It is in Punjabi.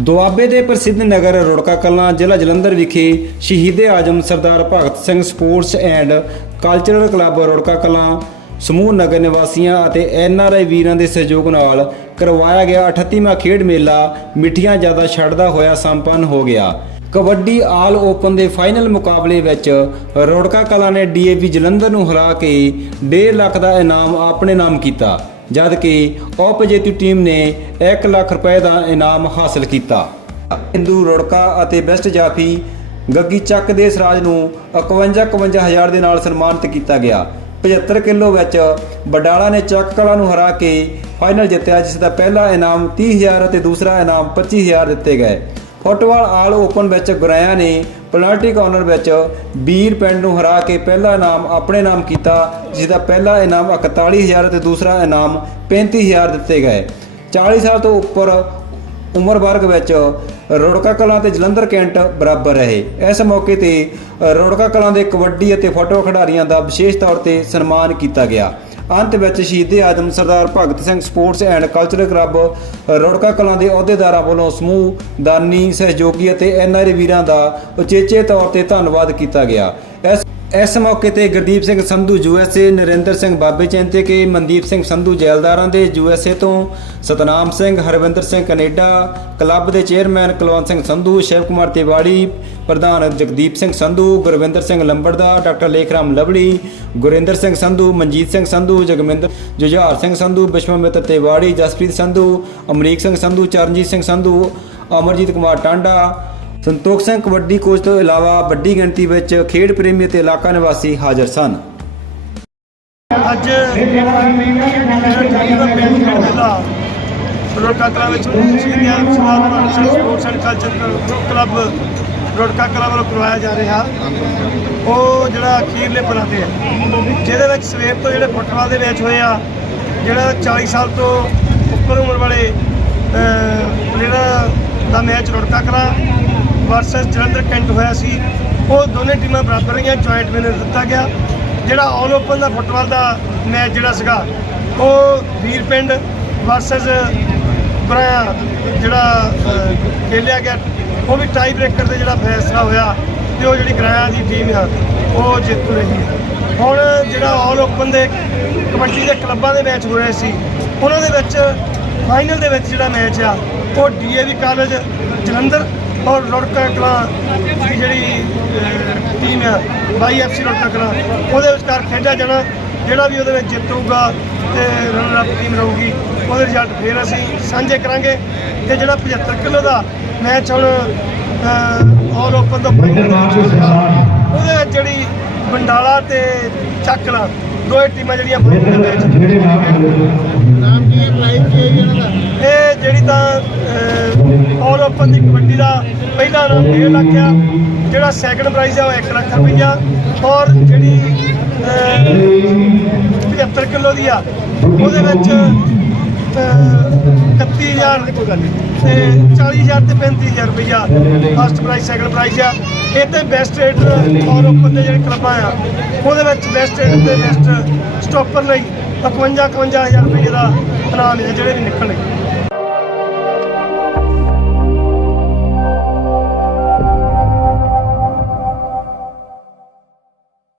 ਦੁਆਬੇ ਦੇ ਪ੍ਰਸਿੱਧ ਨਗਰ ਰੋੜਕਾ ਕਲਾਂ ਜ਼ਿਲ੍ਹਾ ਜਲੰਧਰ ਵਿਖੇ ਸ਼ਹੀਦੇ ਆਜਮ Sardar Bhagat Singh sports and cultural club Rorka Kalan ਸਮੂਹ ਨਗਰ ਨਿਵਾਸੀਆਂ ਅਤੇ ਐਨਆਰਆਈ ਵੀਰਾਂ ਦੇ ਸਹਿਯੋਗ ਨਾਲ ਕਰਵਾਇਆ ਗਿਆ 38ਵਾਂ ਖੇਡ ਮੇਲਾ ਮਿੱਠੀਆਂ ਜ਼ਿਆਦਾ ਛੱਡਦਾ ਹੋਇਆ ਸੰਪੰਨ ਹੋ ਗਿਆ। ਕਬੱਡੀ ਆਲ ਓਪਨ ਦੇ ਫਾਈਨਲ ਮੁਕਾਬਲੇ ਵਿੱਚ ਰੋੜਕਾ ਕਲਾਂ ਨੇ ਡੀਏਵੀ ਜਲੰਧਰ ਨੂੰ ਹਰਾ ਕੇ 1.5 ਲੱਖ ਦਾ ਇਨਾਮ ਆਪਣੇ ਨਾਮ ਕੀਤਾ। ਜਦ ਕਿ ਉਪਜੇਤੂ ਟੀਮ ਨੇ 1 ਲੱਖ ਰੁਪਏ ਦਾ ਇਨਾਮ ਹਾਸਲ ਕੀਤਾ। ਹਿੰਦੂ ਰੋੜਕਾ ਅਤੇ ਬੈਸਟ ਜਾਫੀ ਗੱਗੀ ਚੱਕ ਦੇ ਸਰਾਜ ਨੂੰ 51 51000 ਦੇ ਨਾਲ ਸਨਮਾਨਿਤ ਕੀਤਾ ਗਿਆ। 75 ਕਿਲੋ ਵਿੱਚ ਬਡਾਲਾ ਨੇ ਚੱਕ ਕਲਾ ਨੂੰ ਹਰਾ ਕੇ ਫਾਈਨਲ ਜਿੱਤਿਆ, ਜਿਸ ਦਾ ਪਹਿਲਾ ਇਨਾਮ 30000 ਅਤੇ ਦੂਸਰਾ ਇਨਾਮ 25000 ਦਿੱਤੇ ਗਏ। ਫੁੱਟਬਾਲ ਆਲ ਓਪਨ ਵਿੱਚ ਗੁਰਾਇਆ ਨੇ, ਪੈਨਲਟੀ ਕਾਰਨਰ ਵਿੱਚ ਵੀਰ ਪਿੰਡ ਨੂੰ ਹਰਾ ਕੇ ਪਹਿਲਾ ਇਨਾਮ ਆਪਣੇ ਨਾਮ ਕੀਤਾ ਜਿਸ ਦਾ ਪਹਿਲਾ ਇਨਾਮ 41000 ਅਤੇ ਦੂਸਰਾ ਇਨਾਮ 35000 ਦਿੱਤੇ ਗਏ। 40 ਸਾਲ ਤੋਂ ਉੱਪਰ ਉਮਰ ਵਰਗ ਵਿੱਚ ਰੋੜਕਾ ਕਲਾਂ ਤੇ ਜਲੰਧਰ ਕੈਂਟ ਬਰਾਬਰ ਰਹੇ। ਇਸ ਮੌਕੇ ਤੇ ਰੋੜਕਾ ਕਲਾਂ ਦੇ ਕਬੱਡੀ ਅਤੇ ਫੁੱਟਬਾਲ ਖਿਡਾਰੀਆਂ ਦਾ ਵਿਸ਼ੇਸ਼ ਤੌਰ ਤੇ ਸਨਮਾਨ ਕੀਤਾ ਗਿਆ। ਅੰਤ ਵਿੱਚ ਸ਼ਹੀਦੇ ਆਦਮ Sardar Bhagat Singh sports and cultural club Rorka Kalan ਦੇ ਅਹੁਦੇਦਾਰਾਂ ਵੱਲੋਂ ਸਮੂਹ ਦਾਨੀ ਸਹਿਯੋਗੀ ਅਤੇ ਐਨਆਰਏ ਵੀਰਾਂ ਦਾ ਉਚੇਚੇ ਤੌਰ ਤੇ ਧੰਨਵਾਦ ਕੀਤਾ ਗਿਆ। ਇਸ ਇਸ ਮੌਕੇ ਤੇ ਗੁਰਦੀਪ ਸਿੰਘ ਸੰਧੂ ਯੂਐਸਏ ਨਰਿੰਦਰ ਸਿੰਘ ਬਾਬੇ ਚੈਂਤੇ ਕੇ, ਮਨਦੀਪ ਸਿੰਘ ਸੰਧੂ ਜੈਲਦਾਰਾਂ ਦੇ ਯੂਐਸਏ ਤੋਂ, ਸਤਨਾਮ ਸਿੰਘ, ਹਰਵਿੰਦਰ ਸਿੰਘ ਕੈਨੇਡਾ, ਕਲੱਬ ਦੇ ਚੇਅਰਮੈਨ ਕੁਲਵੰਤ ਸਿੰਘ ਸੰਧੂ, ਸ਼ਿਵ ਕੁਮਾਰ ਤਿਵਾੜੀ, ਪ੍ਰਧਾਨ Jagdeep Singh Sandhu, Gurvinder Singh ਲੰਬੜਦਾ doctor Lekhram Lovely, Gurinder Singh Sandhu, Manjeet Singh Sandhu, Jagminder, Jujhar Singh Sandhu, Vishwamitra Tiwari, Jaspreet Sandhu, Amrik Singh Sandhu, Charanjit Singh Sandhu, Amarjit Kumar Tanda Santokh Singh kabaddi coach ਤੋਂ ਇਲਾਵਾ ਵੱਡੀ ਗਿਣਤੀ ਵਿੱਚ ਖੇਡ ਪ੍ਰੇਮੀ ਅਤੇ ਇਲਾਕਾ ਨਿਵਾਸੀ ਹਾਜ਼ਰ ਸਨ। ਅੱਜ ਜਿਹੜਾ ਦਾ ਪਿੰਡ ਕਲਾ ਵਿੱਚ ਸ਼ਹੀਦੀਆਂ ਸਵਾਲ Bharat sports and culture club Rorka Kalan ਵੱਲੋਂ ਕਰਵਾਇਆ ਜਾ ਰਿਹਾ। ਉਹ ਜਿਹੜਾ ਅਖੀਰਲੇ ਪਲਾਂ ਹੈ, ਜਿਹਦੇ ਵਿੱਚ ਸਵੇਰ ਤੋਂ ਜਿਹੜੇ ਫੁੱਟਬਾਲ ਦੇ ਮੈਚ ਹੋਏ ਆ, ਜਿਹੜਾ 40 ਸਾਲ ਤੋਂ ਉੱਪਰ ਉਮਰ ਵਾਲੇ ਪਲੇਅਰਾਂ ਦਾ ਮੈਚ ਰੋੜਕਾ ਕਲਾ ਵਰਸਸ ਜਲੰਧਰ ਕੈਂਟ ਹੋਇਆ ਸੀ। ਉਹ ਦੋਨੇ ਟੀਮਾਂ ਬਰਾਬਰ ਰਹੀਆਂ ਜੁਆਇੰਟ ਵਿਨਰ ਦਿੱਤਾ ਗਿਆ। ਜਿਹੜਾ ਆਲ ਓਪਨ ਦਾ ਫੁੱਟਬਾਲ ਦਾ ਮੈਚ ਜਿਹੜਾ ਸੀਗਾ, ਉਹ ਵੀਰ ਪਿੰਡ ਵਰਸਸ ਬਰਾ ਜਿਹੜਾ ਖੇਲਿਆ ਗਿਆ। ਉਹ ਵੀ ਟਾਈ ਬ੍ਰੇਕਰ ਤੇ ਜਿਹੜਾ ਫੈਸਲਾ ਹੋਇਆ ਤੇ ਉਹ ਜਿਹੜੀ ਗਰਾਇਆ ਦੀ ਟੀਮ ਆ, ਉਹ ਜਿੱਤ ਰਹੀ ਹੈ। ਹੁਣ ਜਿਹੜਾ ਆਲ ਓਪਨ ਦੇ ਕਬੱਡੀ ਦੇ ਕਲੱਬਾਂ ਦੇ ਮੈਚ ਹੋ ਰਹੇ ਸੀ, ਉਹਨਾਂ ਦੇ ਵਿੱਚ ਫਾਈਨਲ ਦੇ ਵਿੱਚ ਜਿਹੜਾ ਮੈਚ ਆ, ਉਹ ਡੀਏਵੀ ਕਾਲਜ ਜਲੰਧਰ ਔਰ ਰੁੜਕਾ ਕਲਾਂ ਦੀ ਜਿਹੜੀ ਟੀਮ ਆ ਬਾਈ ਐਫਸੀ ਰੁੜਕਾ ਕਲਾਂ ਉਹਦੇ ਵਿਚਕਾਰ ਖੇਡਿਆ ਜਾਣਾ ਜਿਹੜਾ ਵੀ ਉਹਦੇ ਵਿੱਚ ਜਿੱਤੂਗਾ ਤੇ ਰਨਰ ਅਪ ਟੀਮ ਰਹੂਗੀ ਉਹਦੇ ਰਿਜ਼ਲਟ ਫੇਰ ਅਸੀਂ ਸਾਂਝੇ ਕਰਾਂਗੇ ਤੇ ਜਿਹੜਾ 75 ਕਿਲੋ ਦਾ ਮੈਚ ਹੁਣ ਆਲ ਓਪਨ ਦਾ ਫਾਈਨਲ ਉਹਦੇ ਵਿੱਚ ਜਿਹੜੀ ਬੰਡਾਲਾ ਤੇ ਚੱਕਲਾ ਦੋਏ ਟੀਮਾਂ ਜਿਹੜੀਆਂ ਫਾਈਨਲ ਦੇ ਵਿੱਚ ਨਾਮ ਕੀ ਹੈ? ਲਾਈਵ ਕੀ ਹੈ ਜੀ ਇਹਨਾਂ ਦਾ? ਇਹ ਜਿਹੜੀ ਤਾਂ ਆਲ ਓਪਨ ਦੀ ਕਬੱਡੀ ਦਾ ਪਹਿਲਾ ਨਾਮ 1.5 ਲੱਖ ਆ ਜਿਹੜਾ ਸੈਕੰਡ ਪ੍ਰਾਈਜ਼ ਆ ਉਹ 1 ਲੱਖ ਰੁਪਈਆ। ਔਰ ਜਿਹੜੀ ਅਹ, 75 ਕਿਲੋ ਦੀ ਆ ਉਹਦੇ ਵਿੱਚ ਅਹ, 31000 ਤੇ 40000 ਤੇ 35000 ਰੁਪਈਆ ਫਸਟ ਪ੍ਰਾਈਜ਼ ਸੈਕੰਡ ਪ੍ਰਾਈਜ਼ ਆ। ਇਹ ਤੇ ਬੈਸਟ ਰੇਟ ਆਲ ਓਪਨ ਦੇ ਜਿਹੜੇ ਕਲੱਬਾਂ ਆ ਉਹਦੇ ਵਿੱਚ ਬੈਸਟ ਰੇਟ ਤੇ ਬੈਸਟ ਸਟਾਪਰ ਲਈ 55 51000 ਰੁਪਏ ਦਾ ਇਨਾਮ ਹੈ ਜਿਹੜੇ ਵੀ ਨਿਕਲਣਗੇ।